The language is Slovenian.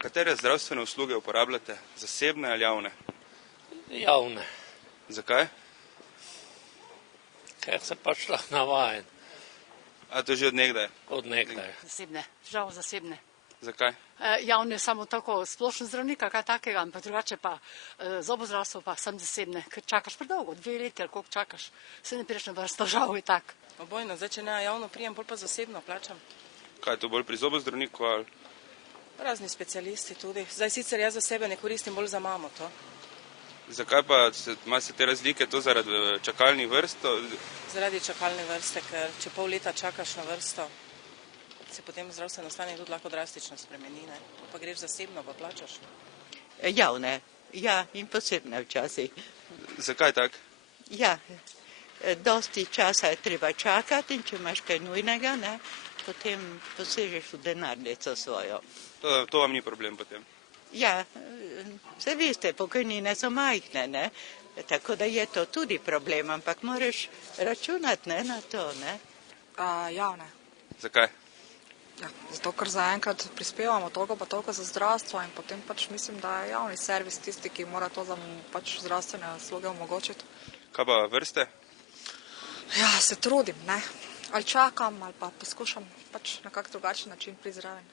Katere zdravstvene usluge uporabljate? Zasebne ali javne? Javne, Zakaj? ker se pač lahko navajen A to že od nekdaj? od nekdaj. Zasebne, žal zasebne. Zakaj? Javne samo tako splošen zdravnika, kaj takega, ampak drugače pa zobozdravstvo pa sem zasebne, ker čakaš predolgo, 2 leti ali koliko čakaš, se ne prideš na vrsto, žal je tak. Obojno, zdaj če ne javno prijem, bolj pa zasebno plačam. Kaj je to bolj pri zobozdravniku ali? Razni specialisti tudi. Zdaj sicer jaz za sebe ne koristim, bolj za mamo to. Zakaj pa ima se te razlike, to zaradi čakalnih vrst? Zaradi čakalne vrste, ker če pol leta čakaš na vrsto, se potem zdravstveno stanje tudi lahko drastično spremeni, ne? Pa greš zasebno, pa plačaš. Javne, ja, in posebne včasih. Zakaj tak? Ja, dosti časa je treba čakati in če imaš kaj nujnega, ne, potem posežeš v denarnico svojo. To vam ni problem potem. Ja, se veste, pokojnine so majhne, ne, tako da je to tudi problem, ampak moraš računati, ne, na to, ne. Javne. Zakaj? Ja, zato, ker zaenkrat prispevamo toliko pa toliko za zdravstvo in potem pač mislim, da je javni servis tisti, ki mora to za pač zdravstvene usluge omogočiti. Kaj pa vrste? Ja, se trudim, ne. Ali čakam, ali pa poskušam pač na kak drugačen način priti zraven.